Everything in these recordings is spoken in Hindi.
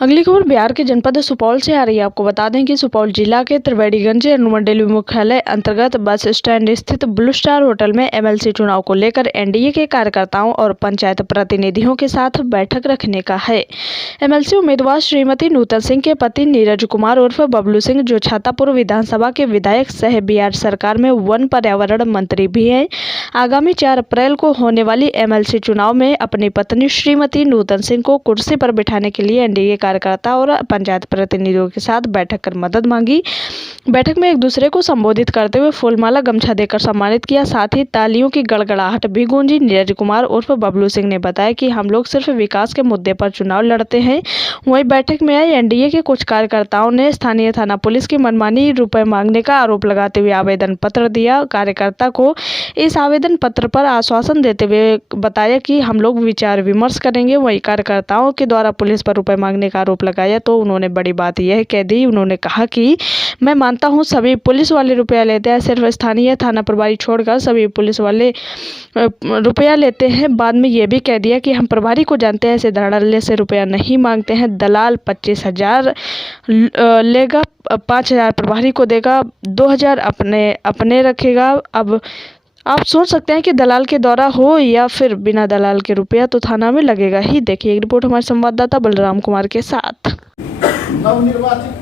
अगली खबर बिहार के जनपद सुपौल से आ रही है। आपको बता दें कि सुपौल जिला के त्रिवेणीगंज अनुमंडल मुख्यालय अंतर्गत बस स्टैंड स्थित ब्लू स्टार होटल में एमएलसी चुनाव को लेकर एनडीए के कार्यकर्ताओं और पंचायत प्रतिनिधियों के साथ बैठक रखने का है। एमएलसी उम्मीदवार श्रीमती नूतन सिंह के पति नीरज कुमार उर्फ बबलू सिंह, जो छातापुर विधानसभा के विधायक सह बिहार सरकार में वन पर्यावरण मंत्री भी हैं, आगामी 4 अप्रैल को होने वाली एमएलसी चुनाव में अपनी पत्नी श्रीमती नूतन सिंह को कुर्सी पर बिठाने के लिए एनडीए कार्यकर्ता और पंचायत प्रतिनिधियों के साथ बैठक कर मदद मांगी। बैठक में एक दूसरे को संबोधित करते हुए फूलमाला गमछा देकर सम्मानित किया। साथ ही तालियों की गड़गड़ाहट भी गूंजी। नीरज कुमार उर्फ बबलू सिंह ने बताया कि हम लोग सिर्फ विकास के मुद्दे पर चुनाव लड़ते हैं। वहीं बैठक में आए एनडीए के कुछ कार्यकर्ताओं ने स्थानीय थाना पुलिस की मनमानी रुपए मांगने का आरोप लगाते हुए आवेदन पत्र दिया। कार्यकर्ता को इस आवेदन पत्र पर आश्वासन देते हुए बताया कि हम लोग विचार विमर्श करेंगे। वहीं कार्यकर्ताओं के द्वारा पुलिस पर रुपए मांगने का आरोप लगाया तो उन्होंने बड़ी बात यह कह दी। उन्होंने कहा कि मैं मानता हूं सभी पुलिस वाले रुपया लेते हैं, सिर्फ स्थानीय थाना प्रभारी छोड़कर सभी पुलिस वाले रुपया लेते हैं। बाद में यह भी कह दिया कि हम प्रभारी को जानते हैं, ऐसे धड़ल्ले से रुपया नहीं मांगते हैं। दलाल 25,000 लेगा, 5,000 प्रभारी को देगा, 2,000 अपने रखेगा। अब आप सोच सकते हैं कि दलाल के द्वारा हो या फिर बिना दलाल के रुपया तो थाना में लगेगा ही। देखिए एक रिपोर्ट हमारे संवाददाता बलराम कुमार के साथ। नवनिर्वाचित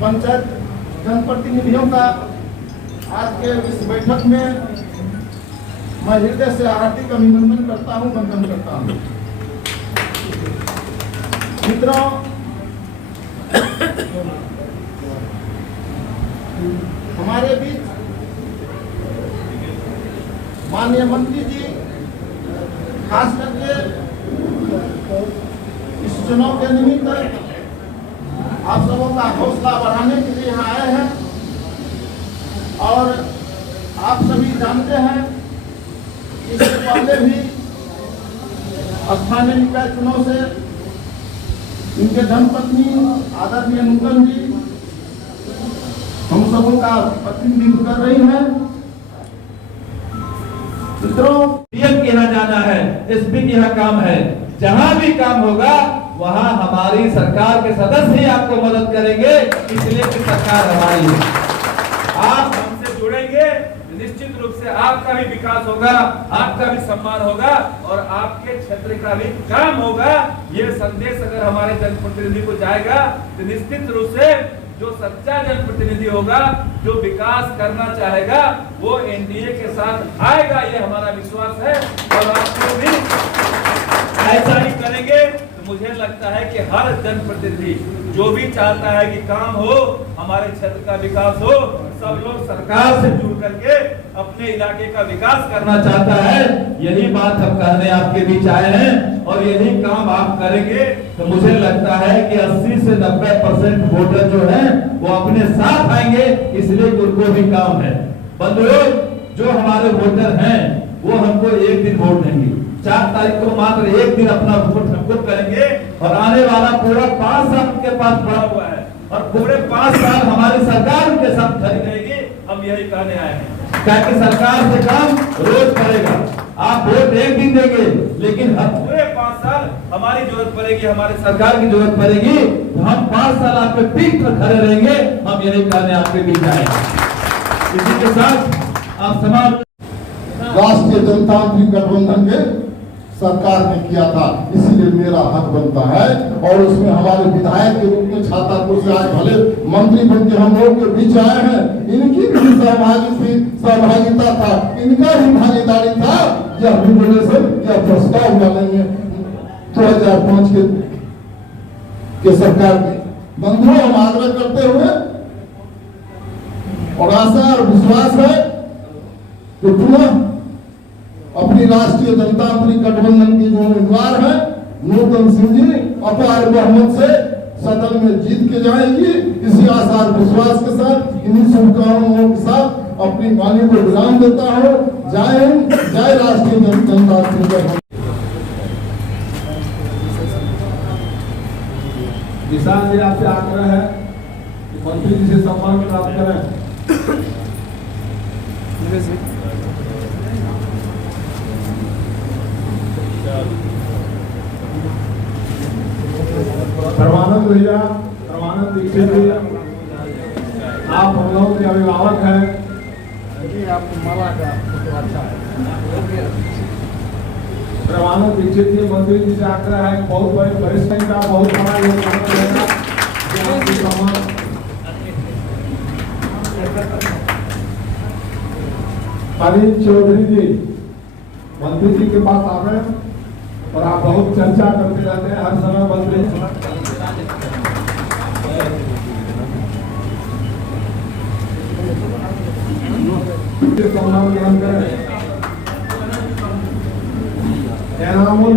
पंचायत जनप्रतिनिधियों का आज के इस बैठक में मैं हृदय से हार्दिक अभिनंदन करता हूं, वंदन करता हूं। मित्रों, हमारे बीच माननीय मंत्री जी खास करके इस चुनाव के निमित्त आप सबों का हौसला बढ़ाने के लिए यहाँ आए हैं। और आप सभी जानते हैं इससे पहले भी स्थानीय निकाय चुनाव से इनके धर्मपत्नी आदरणीय नूतन जी हम सबों का प्रतिनिधित्व कर रही हैं। यहाँ जाना है, एसपी की यहाँ काम है। जहाँ भी काम होगा वहाँ हमारी सरकार के सदस्य ही आपको मदद करेंगे, इसलिए कि सरकार हमारी है। आप हमसे जुड़ेंगे, निश्चित रूप से आपका भी विकास होगा, आपका भी सम्मान होगा और आपके क्षेत्र का भी काम होगा। ये संदेश अगर हमारे जनप्रतिनिधि को जाएगा तो निश्चित रूप से जो सच्चा जनप्रतिनिधि होगा, जो विकास करना चाहेगा, वो एनडीए के साथ आएगा, ये हमारा विश्वास है। और आप लोग भी ऐसा ही करेंगे तो मुझे लगता है कि हर जनप्रतिनिधि जो भी चाहता है कि काम हो, हमारे क्षेत्र का विकास हो, सब लोग सरकार से जुड़ करके अपने इलाके का विकास करना चाहता है। यही बात हम कहने आपके बीच आए हैं और यही काम आप करेंगे तो मुझे लगता है कि 80 से 90% वोटर जो है वो अपने साथ आएंगे, इसलिए उनको भी काम है। बंधुओं, जो हमारे वोटर हैं वो हमको एक दिन वोट देंगे, 4 तारीख को मात्र एक दिन अपना वोट हमको करेंगे और आने वाला पूरा 5 साल उनके पास पड़ा हुआ है और पूरे 5 साल हमारी सरकार उनके साथ खड़ी रहेगी। हम यही कहने आए हैं ताकि सरकार से काम रोज करेगा। आप वोट एक दिन देंगे लेकिन हम पूरे 5 साल हमारी जरूरत पड़ेगी, हमारे सरकार की जरूरत पड़ेगी तो हम 5 साल आपके पीठ पर खड़े रहेंगे। हम यही कहने आपके बीच आए। इसी के साथ आप समाज राष्ट्रीय जनतांत्रिक गठबंधन के सरकार ने किया था, इसीलिए मेरा हक बनता है। और उसमें हमारे विधायक के रूप में छातापुर से आज भले मंत्री बन के हम लोग के बीच आए हैं, इनकी भी सहभागिता था, इनका भी भागीदारी था। यह रिजोल्यूशन या प्रस्ताव डालेंगे 2005 के सरकार के बंधुओं हम आग्रह करते हुए और आशा और विश्वास है कि पुनः अपनी राष्ट्रीय जनतांत्रिक गठबंधन की जो उम्मीदवार है नूतन सिंह जी अपार बहुमत से सदन में जीत के जाएंगी। इसी आशा और विश्वास के साथ, इन्हीं शुभकामनाओं के साथ अपनी वाणी को विराम देता हूँ। जय हिंद, जय राष्ट्रीय जनतांत्रिक गठबंधन। किसान जी आपसे आग्रह है कि मंत्री जी से सम्मान प्राप्त करें। Thank you. भैया, परमानंद दीक्षित भैया, आप हम लोगों के अभिभावक हैं। परमानंद दीक्षित जी मंत्री जी से आग्रह है, बहुत बड़े वरिष्ठ का बहुत बड़ा योगदान रहेगा। अनिल चौधरी जी मंत्री जी के पास आ गए और आप बहुत चर्चा करते रहते हैं हर समय मंत्री सम्मान ग्रहण करें। एनामुल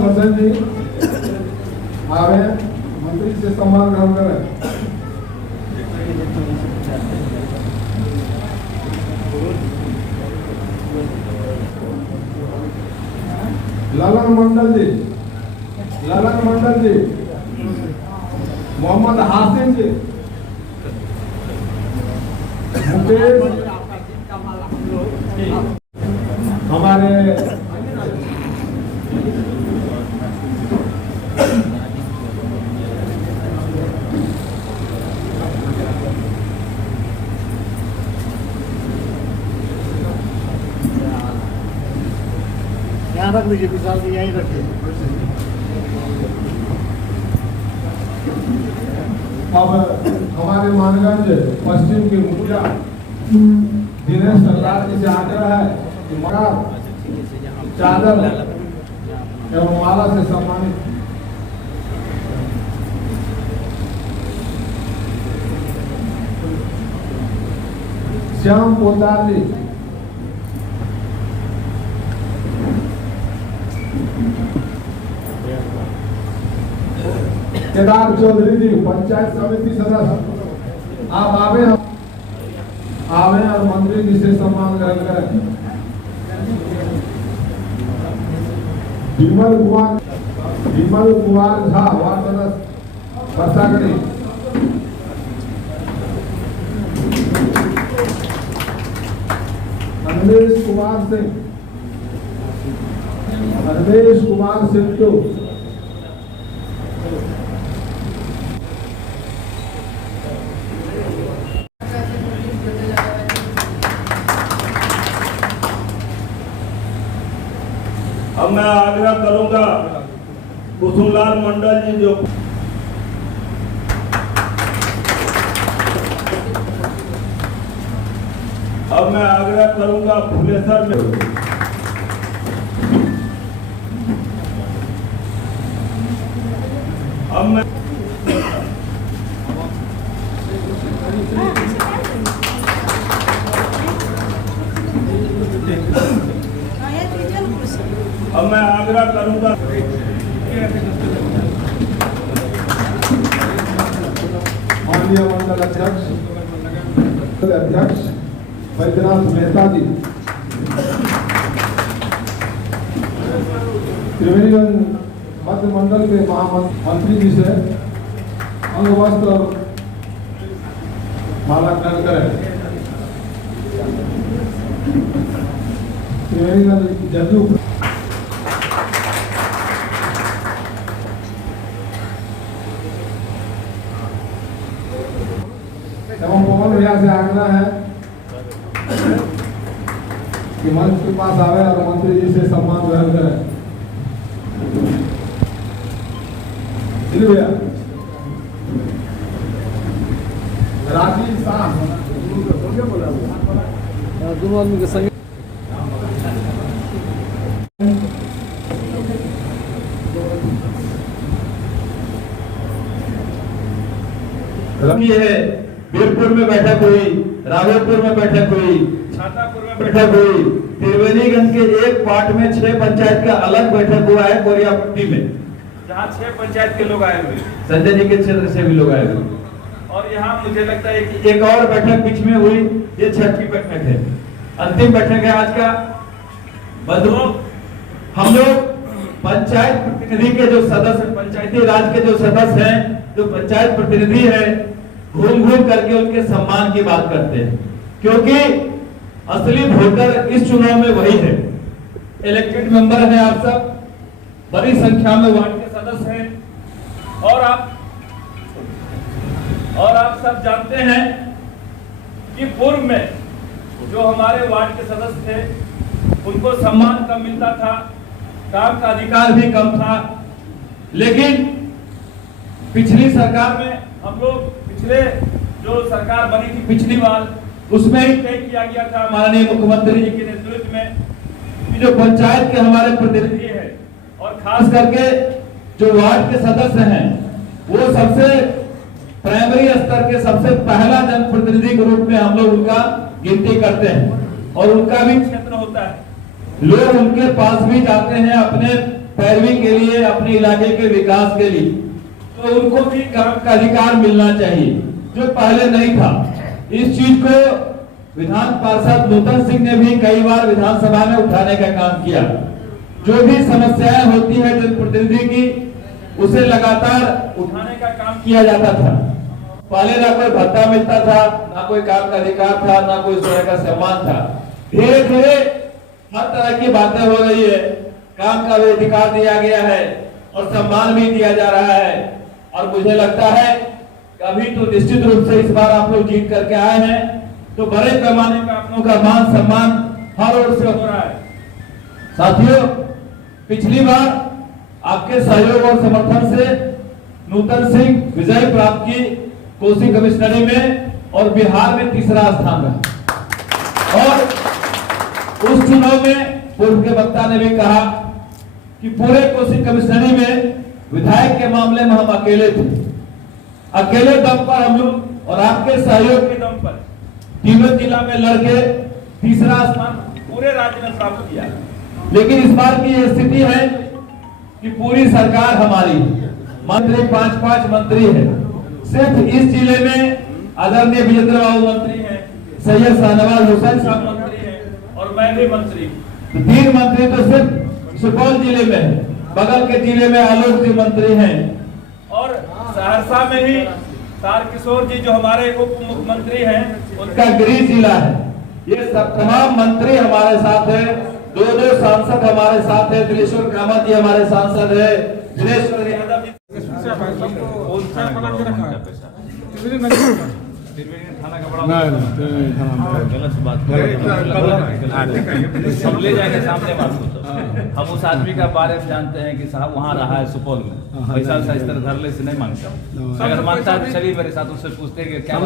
हसन जी आवे मंत्री से सम्मान ग्रहण करें। ललन मंडल जी, मोहम्मद हासिम जी, मुकेश हमारे यहाँ रख लीजिए, विशाल जी यहीं रखिए। अब हमारे मानगंज पश्चिम के मुखिया दिनेश सरदार जी से आग्रह है कि मकान चादर एवं माला से सम्मानित श्याम पोदार जी, केदार चौधरी जी पंचायत समिति सदस्य, आप आवे और मंत्री जी से सम्मान ग्रहण करें। विमल कुमार झा वार्ड सदस्य वर्षागढ़ी, अनवेश कुमार सिंह तो अब मैं आग्रह करूंगा कुसुमलाल मंडल जी जो अब मैं आग्रह करूंगा फुलेसर में अब मैं आग्रह करूंगा माननीय मंडल अध्यक्ष बैद्यनाथ मेहता जी, त्रिवेणीगंज मध्य मंडल के महामंत्री जी से अंग वस्त्र और माला ग्रहण करें। त्रिवेणीगंज जदयू एवं पवन भैया से आग्रह है कि मंच के पास आवे और मंत्री जी से सम्मान ग्रहण करें। भैया राजीव शाह दोनों आदमी के संग ये है वीरपुर में बैठक हुई, राघोपुर में बैठक हुई, छातापुर में बैठक हुई, त्रिवेणीगंज के एक पार्ट में 6 पंचायत का अलग बैठक हुआ है कोरियापट्टी में, जहाँ 6 पंचायत के लोग आए हुए, संजय जी के क्षेत्र से भी लोग आए हुए। और यहाँ मुझे लगता है कि एक और बैठक बीच में हुई, ये 6ठी बैठक है, अंतिम बैठक है आज का। बंधुओं, हम लोग पंचायत प्रतिनिधि के जो सदस्य, पंचायती राज के जो सदस्य हैं, जो पंचायत प्रतिनिधि है, घूम करके उनके सम्मान की बात करते हैं, क्योंकि असली वोटर इस चुनाव में वही है। इलेक्टेड मेंबर हैं आप सब, बड़ी संख्या में वार्ड के सदस्य हैं, और आप सब जानते हैं कि पूर्व में जो हमारे वार्ड के सदस्य थे उनको सम्मान कम मिलता था, काम का अधिकार भी कम था। लेकिन पिछली सरकार में हम लोग पिछले जो सरकार बनी थी पिछली बार, उसमें ही तय किया गया था माननीय मुख्यमंत्री जी के नेतृत्व में कि जो पंचायत के हमारे प्रतिनिधि हैं और खास करके जो वार्ड के सदस्य हैं वो सबसे प्राइमरी स्तर के सबसे पहला जनप्रतिनिधि के रूप में हम लोग उनका गिनती करते हैं और उनका भी क्षेत्र होता है। लोग उनके पास भी जाते हैं अपने पैरवी के लिए, अपने इलाके के विकास के लिए, तो उनको भी काम का अधिकार मिलना चाहिए जो पहले नहीं था। इस चीज को विधान पार्षद नूतन सिंह ने भी कई बार विधानसभा में उठाने का काम किया। जो भी समस्याएं होती है जनप्रतिनिधि की उसे लगातार उठाने का काम किया जाता था। पहले ना कोई भत्ता मिलता था, ना कोई काम का अधिकार था, ना कोई इस तरह का सम्मान था। धीरे धीरे हर तरह की बातें हो रही है, काम का भी अधिकार दिया गया है और सम्मान भी दिया जा रहा है। और मुझे लगता है कि अभी तो निश्चित रूप से इस बार आप लोग जीत करके आए हैं तो बड़े पैमाने पर आप लोगों का मान सम्मान हर ओर से हो रहा है। साथियों, पिछली बार आपके सहयोग और समर्थन से नूतन सिंह विजय प्राप्त की कोसी कमिश्नरी में और बिहार में तीसरा स्थान रहा। और उस चुनाव में पूर्व के वक्ता ने भी कहा कि पूरे कोसी कमिश्नरी में विधायक के मामले में हम अकेले थे। अकेले दम पर हम लोग और आपके सहयोग के दम पर तीनों जिला में लड़के तीसरा स्थान पूरे राज्य में प्राप्त किया। लेकिन इस बार की यह स्थिति है कि पूरी सरकार हमारी, मंत्री 5-5 मंत्री है। सिर्फ इस जिले में आदरणीय विजेंद्र बाबू मंत्री हैं, सैयद शाहनवाज हुसैन साहब मंत्री हैं और मैं भी मंत्री। तो 3 मंत्री तो सिर्फ सुपौल जिले में है, बगल के जिले में आलोक जी मंत्री हैं और सहरसा में ही तारकिशोर जी जो हमारे उप मुख्यमंत्री हैं उनका गृह जिला है। ये सब तमाम मंत्री हमारे साथ है, 2 सांसद हमारे साथ है, दिलेश्वर कामत जी हमारे सांसद है, दिनेश्वर यादव जी गलत बात सब ले जाएंगे सामने बात को। हम उस आदमी का बारे में जानते हैं कि साहब वहाँ रहा है सुपौल में, पैसा इस तरह धरले से नहीं मांगता। अगर मांगता है तो चलिए मेरे साथ उससे पूछते हैं कि क्या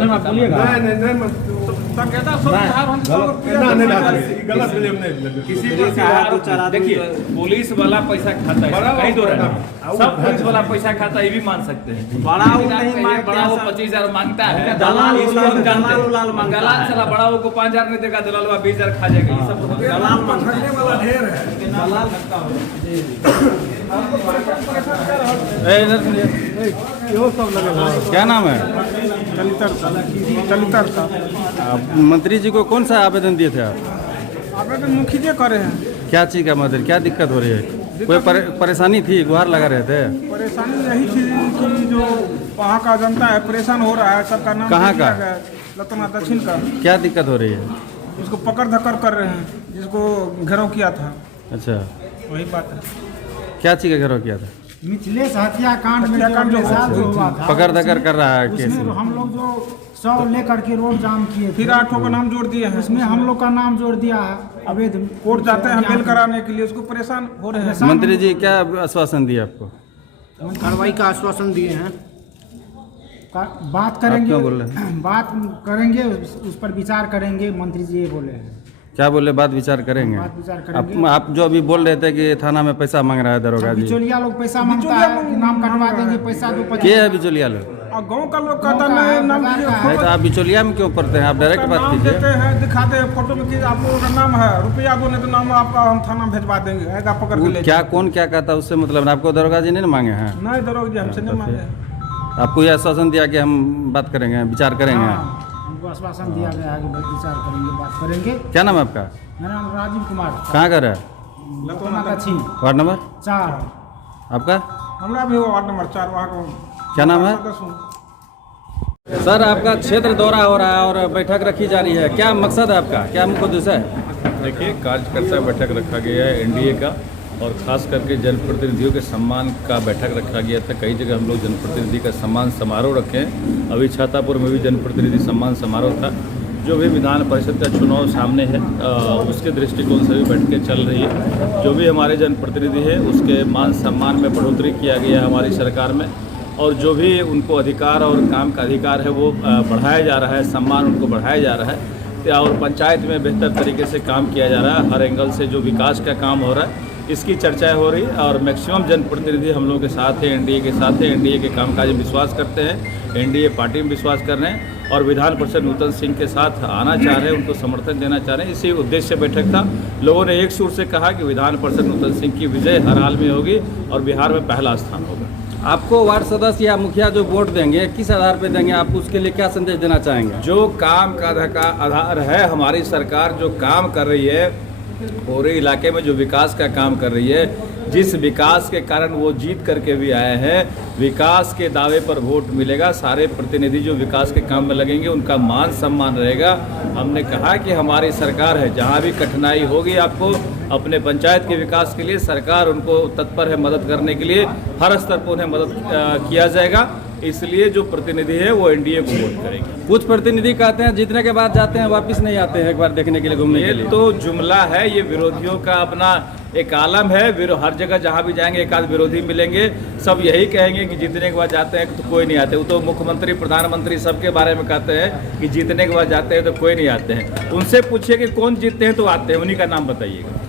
किसी पर देखिए पुलिस वाला पैसा खाता है, कहीं दो सब पुलिस वाला पैसा खाता है, ये भी मान सकते हैं। बड़ा वो 25,000 मांगता है, दलाल साला बड़ा वो को 5,000 नहीं देगा, दलाल 20,000 खा जाएगा। ये सब दलाल वाला ढेर है, दलाल क्या नाम है? चलितर साहब। मंत्री जी को कौन सा आवेदन दिए थे आप? आवेदन मुखिया करे हैं। क्या चीज़ का मदद, क्या दिक्कत हो रही है? कोई परेशानी थी, गुहार लगा रहे थे? परेशानी यही थी कि जो वहाँ का जनता है परेशान हो रहा है, सबका नाम कहाँ का? लतना दक्षिण का। क्या दिक्कत हो रही है? उसको पकड़ धक्कर कर रहे हैं, जिसको घेराव किया था। अच्छा, वही बात है। क्या चीज़ का घेराव किया था? मिथिलेश हत्याकांड में जो साथ जो हुआ था, पकड़ धक्कर कर रहा है केस उसमें में। हम लोग जो 100 लेकर के रोड जाम किए थे, फिर 8 का नाम जोड़ दिए हैं। उसमें हम लोग का नाम जोड़ दिया है। अवैध कोर्ट जाते हैं बेल कराने के लिए, उसको परेशान हो रहे हैं। मंत्री जी क्या आश्वासन दिया आपको? कार्रवाई का आश्वासन दिए हैं। बात करेंगे, क्यों बोल रहे हैं? बात करेंगे, उस पर विचार करेंगे। मंत्री जी ये बोले हैं। क्या बोले? बात विचार करेंगे। बात विचार करेंगे। आप जो अभी बोल रहे थे कि थाना में पैसा मांग रहा है दरोगा जी, बिचौलिया लोग पैसा मांगता है कि नाम कटवा देंगे, पैसा दो। के है बिचौलिया लोग? और गांव का लोग कहता नहीं नाम नहीं तो आप बिचौलिया में क्यों पढ़ते हैं? आप डायरेक्ट बात नाम कीजिए। देते हैं, दिखाते हैं फोटो में कि आप लोगों का नाम है, रुपया दो नहीं तो नाम आपका हम थाना भेजवा देंगे, ऐसा पकड़ के ले। क्या कौन क्या कहता है उससे मतलब? आपको दरोगा जी नहीं ना मांगे हैं? नहीं दरोगा जी हमसे नहीं मांगे। आपको यह आश्वासन दिया कि हम बात करेंगे, विचार करेंगे। हमको आश्वासन दिया गया है कि विचार करेंगे, बात करेंगे। क्या नाम है आपका? मेरा नाम राजीव कुमार। कहाँ घर है? लतोना दक्षिण वार्ड नंबर 4। आपका? हमरा भी वार्ड नंबर 4 वहाँ को। क्या नाम है? सर आपका क्षेत्र दौरा हो रहा है और बैठक रखी जा रही है, क्या मकसद है आपका, क्या मुख्य उद्देश्य है? देखिए, कार्यकर्ता बैठक रखा गया है एनडीए का और ख़ास करके जनप्रतिनिधियों के सम्मान का बैठक रखा गया था। कई जगह हम लोग जनप्रतिनिधि का सम्मान समारोह रखे हैं। अभी छातापुर में भी जनप्रतिनिधि सम्मान समारोह था। जो भी विधान परिषद का चुनाव सामने है उसके दृष्टिकोण से भी बैठकें चल रही है। जो भी हमारे जनप्रतिनिधि है उसके मान सम्मान में बढ़ोतरी किया गया है हमारी सरकार में, और जो भी उनको अधिकार और काम का अधिकार है वो बढ़ाया जा रहा है, सम्मान उनको बढ़ाया जा रहा है, और पंचायत में बेहतर तरीके से काम किया जा रहा है। हर एंगल से जो विकास का काम हो रहा है इसकी चर्चा हो रही है, और मैक्सिमम जनप्रतिनिधि हम लोग के साथ हैं, एनडीए के साथ हैं, एनडीए के कामकाज में विश्वास करते हैं, एनडीए पार्टी में विश्वास कर रहे हैं, और विधान परिषद नूतन सिंह के साथ आना चाह रहे हैं, उनको समर्थन देना चाह रहे हैं। इसी उद्देश्य से बैठक था। लोगों ने एक सुर से कहा कि विधान परिषद नूतन सिंह की विजय हर हाल में होगी और बिहार में पहला स्थान होगा। आपको वार्ड सदस्य या मुखिया जो वोट देंगे किस आधार पर देंगे, आप उसके लिए क्या संदेश देना चाहेंगे? जो काम का आधार है, हमारी सरकार जो काम कर रही है, पूरे इलाके में जो विकास का काम कर रही है, जिस विकास के कारण वो जीत करके भी आए हैं, विकास के दावे पर वोट मिलेगा। सारे प्रतिनिधि जो विकास के काम में लगेंगे उनका मान सम्मान रहेगा। हमने कहा कि हमारी सरकार है, जहाँ भी कठिनाई होगी आपको अपने पंचायत के विकास के लिए, सरकार उनको तत्पर है मदद करने के लिए, हर स्तर पर उन्हें मदद किया जाएगा। इसलिए जो प्रतिनिधि है वो एनडीए को वोट करेंगे। कुछ प्रतिनिधि कहते हैं जीतने के बाद जाते हैं वापस नहीं आते हैं एक बार देखने के लिए, घूमने के लिए। ये तो जुमला है, ये विरोधियों का अपना एक आलम है। हर जगह जहाँ भी जाएंगे एक आध विरोधी मिलेंगे, सब यही कहेंगे कि जीतने के बाद जाते हैं तो कोई नहीं आते। वो तो मुख्यमंत्री प्रधानमंत्री सबके बारे में कहते हैं कि जीतने के बाद जाते हैं तो कोई नहीं आते हैं। उनसे पूछिए कि कौन जीतते हैं तो आते हैं, उन्हीं का नाम बताइएगा।